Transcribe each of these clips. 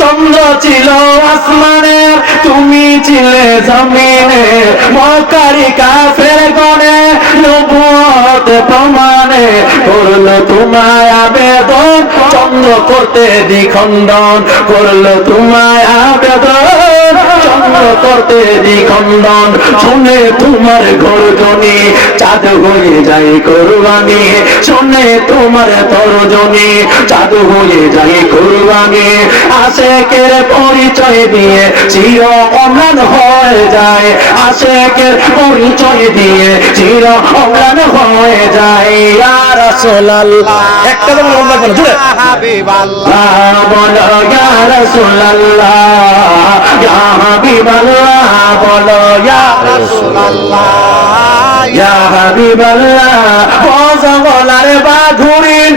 চন্দ্র ছিল আসমানে, তুমি ছিলে জমিনে, মক্কারি কাফের গণে নবুয়ত প্রমাণে করলো তোমায় আবেদন, চন্দ্র করতে দ্বিখণ্ডন করলো তোমায় আবেদন, চন্দ্র করতে দ্বিখণ্ডন। শুনে তোমার গর্জনে চাঁদ হয়ে যায় কুরবানি, শুনে তোমার তর্জনী চাঁদ হয়ে যায় কুরবানি। আশেকের পরিচয় দিয়ে চির অম্লান হয়ে যায়, আশেকের পরিচয় দিয়ে চির অম্লান হয়ে যায়। ইয়া রাসূলুল্লাহ, একটা তো বলুন না জুড়ে, হাবিবাল্লাহ বলো ইয়া রাসূলুল্লাহ, ইয়া হাবিবাল্লাহ বলো ইয়া রাসূলুল্লাহ, ইয়া হাবিবাল্লাহ। বজগলার বাঘুরিন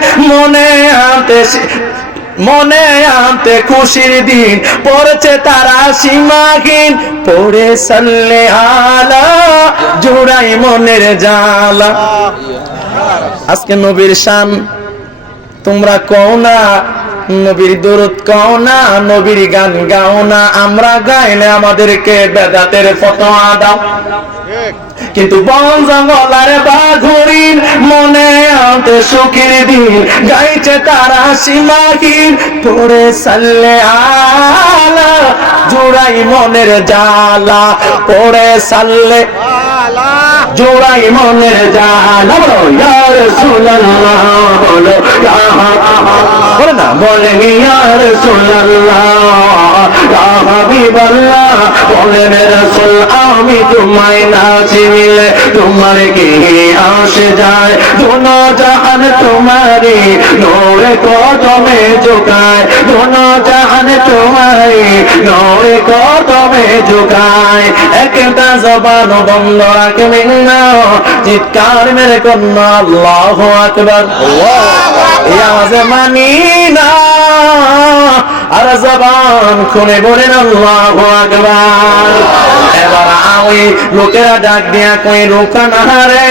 মনে আনতে খুশির দিন, পড়ছে তারা সীমাহীন, পড়ে সাল্লে আলা জোড়াই মনের জালা। আজকে নবীর শান তোমরা কও না, নবীর দরুদ কও না, নবীর গান গাও না, আমরা গাইলে আমাদেরকে বেদাতের ফতোয়া দাও। কিন্তু বন জঙ্গলার বাঘুরিন মনে আনতে সুখের দিন, গাইছে তারা সীমাহীন, পড়ে সাল্লে আলা জোড়াই মনের জালা, পড়ে সাল্লে জোড়াই মনের জালা। বলো ইয়া রাসূলুল্লাহ বলো ইয়া বলে না বলে ইয়া রাসূলুল্লাহ, ইয়া হাবিবাল্লাহ বলে রাসূল আমি তোমায় না চিনলে তোমার কি আসে যায়, দোনো জাহান তোমারে নূরে কদমে ঝুকায়, দোনো জাহান তোমারে নূরে কদমে ঝুকায়। একটা জবান বন্ধ রাখবেন না, চিৎকার মেরে কন্যা আল্লাহু আকবার। এই আওয়াজে মানি না, আর জবান খুলে বলেন আল্লাহু আকবার। এবার ওই লোকেরা ডাক দিয়া কই রুকানা রে,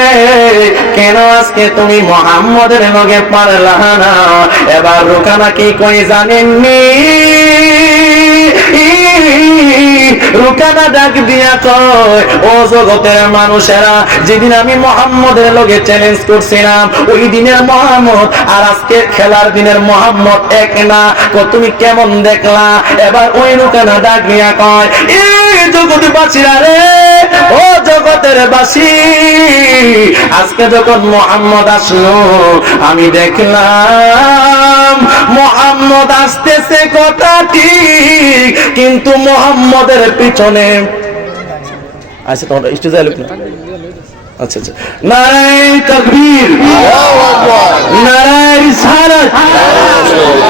কেন আজকে তুমি মুহাম্মদের লগে পারলা না? এবার রুকানা কি কই জানেননি? রুকানা ডাক দিয়া কয় ও জগতের মানুষেরা, যেদিন আমি মুহাম্মদের লগে চ্যালেঞ্জ করছিলাম ওই দিনের মুহাম্মদ আর আজকের খেলার দিনের মুহাম্মদ এক না, তুমি কেমন দেখলা? এবার ওই রুকানা ডাক দিয়া কয় এই জগৎবাসীরা রে, ও জগতের বাসী, আজকে যখন মুহাম্মদ আসলো আমি দেখলাম মুহাম্মদ আসতেছে কথা ঠিক, কিন্তু মুহাম্মদের পিছনে আচ্ছা তোমার স্টেজে আলো না, আচ্ছা আচ্ছা, নারায়ে তাকবীর, আল্লাহু আকবার, নারায়ে রিসালাত,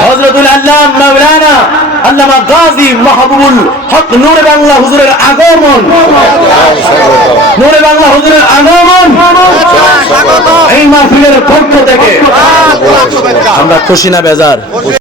হযরতুল আল্লাহ মাওলানা আল্লামা গাজী মাহবুবুল হক নূরে বাংলা হুজুরের আগমন, নূরে বাংলা হুজুরের আগমন এই মাহফিলের পক্ষ থেকে আমরা খুশি না বেজার?